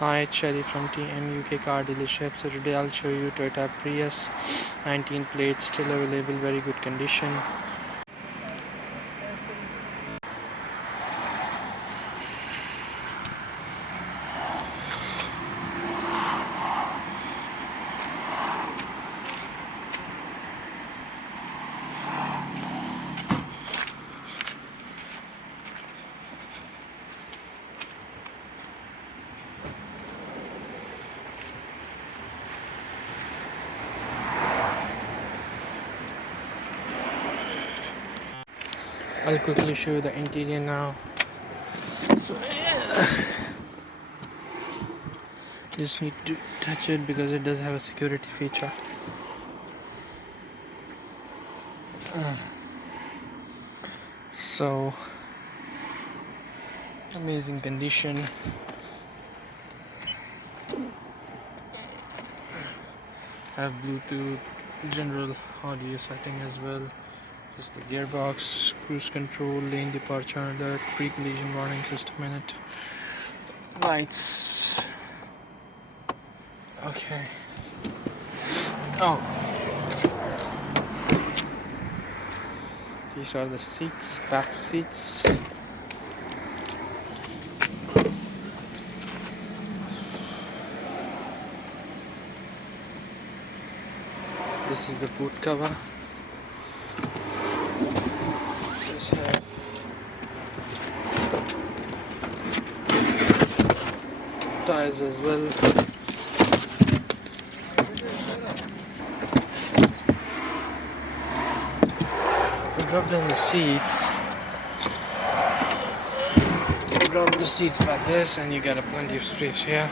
Hi, Cherry from TM UK car dealership. So today I'll show you Toyota Prius 19 plate, still available, very good condition. I'll quickly show you the interior now. So just need to touch it because it does have a security feature. So amazing condition. Have Bluetooth, general audio setting as well. This is the gearbox, cruise control, lane departure alert, pre-collision warning system in it, lights. Okay. Oh, these are the seats, back seats. This is the boot cover. Just have tires as well. We drop down the seats. Drop the seats like this, and you got a plenty of space here.